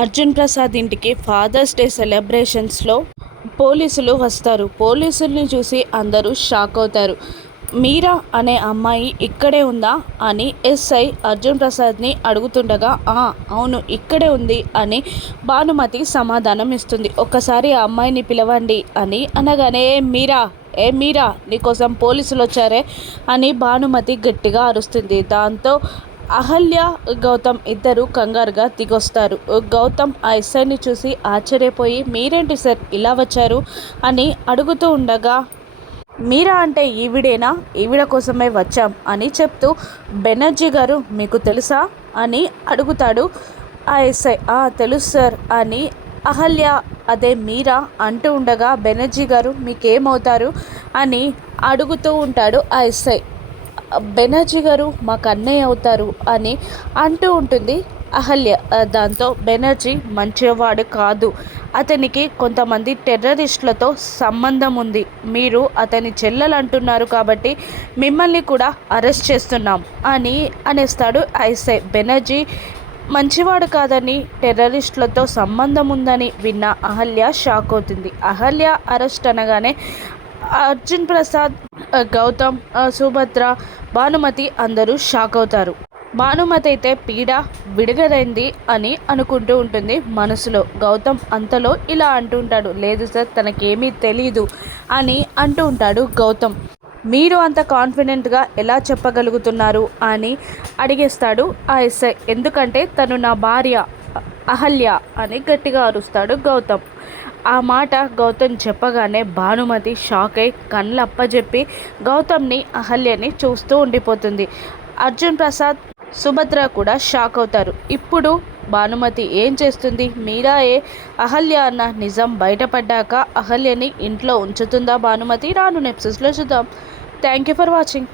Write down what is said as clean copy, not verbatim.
అర్జున్ ప్రసాద్ ఇంటికి fathers day సెలబ్రేషన్స్లో పోలీసులు వస్తారు. పోలీసుల్ని చూసి అందరూ షాక్ అవుతారు. మీరా అనే అమ్మాయి ఇక్కడే ఉందా అని ఎస్ఐ అర్జున్ ప్రసాద్ని అడుగుతుండగా అవును ఇక్కడే ఉంది అని భానుమతి సమాధానం ఇస్తుంది. ఒక్కసారి ఆ అమ్మాయిని పిలవండి అని అనగానే ఏ మీరా నీకోసం పోలీసులు వచ్చారే అని భానుమతి గట్టిగా అరుస్తుంది. దాంతో అహల్య, గౌతమ్ ఇద్దరు కంగారుగా దిగొస్తారు. గౌతమ్ ఆ ఎస్ఐని చూసి ఆశ్చర్యపోయి మీరేంటి సార్ ఇలా వచ్చారు అని అడుగుతూ ఉండగా మీరా అంటే ఈవిడేనా, ఈవిడ కోసమే వచ్చాం అని చెప్తూ బెనర్జీ గారు మీకు తెలుసా అని అడుగుతాడు ఆ ఎస్ఐ. తెలుసు సార్ అని అహల్య అదే మీరా అంటూ ఉండగా బెనర్జీ గారు మీకేమవుతారు అని అడుగుతూ ఉంటాడు ఆ ఎస్ఐ. బెనర్జీ గారు మాకు అన్నయ్య అవుతారు అని అంటూ ఉంటుంది అహల్య. దాంతో బెనర్జీ మంచివాడు కాదు, అతనికి కొంతమంది టెర్రరిస్టులతో సంబంధం ఉంది, మీరు అతని చెల్లెలు అంటున్నారు కాబట్టి మిమ్మల్ని కూడా అరెస్ట్ చేస్తున్నాం అని అనేస్తాడు ఐసై. బెనర్జీ మంచివాడు కాదని టెర్రరిస్టులతో సంబంధం ఉందని విన్న అహల్య షాక్ అవుతుంది. అహల్య అరెస్ట్ అనగానే అర్జున్ ప్రసాద్, గౌతమ్, సుభద్ర, భానుమతి అందరూ షాక్ అవుతారు. భానుమతి అయితే పీడ విడుదలైంది అని అనుకుంటూ ఉంటుంది మనసులో. గౌతమ్ అంతలో ఇలా అంటూ ఉంటాడు, లేదు సార్ తనకేమీ తెలీదు అని అంటూ ఉంటాడు గౌతమ్. మీరు అంత కాన్ఫిడెంట్గా ఎలా చెప్పగలుగుతున్నారు అని అడిగేస్తాడు ఆ ఎస్ఐ. ఎందుకంటే తను నా భార్య అహల్య అని గట్టిగా అరుస్తాడు గౌతమ్. ఆ మాట గౌతమ్ చెప్పగానే భానుమతి షాక్ అయి కళ్ళప్పజెప్పి గౌతమ్ని, అహల్యని చూస్తూ ఉండిపోతుంది. అర్జున్ ప్రసాద్, సుభద్ర కూడా షాక్ అవుతారు. ఇప్పుడు భానుమతి ఏం చేస్తుంది? మీరాయే అహల్య అన్న నిజం బయటపడ్డాక అహల్యని ఇంట్లో ఉంచుతుందా భానుమతి? రాను ఎపిసోడ్స్లో చూద్దాం. Thank you for watching.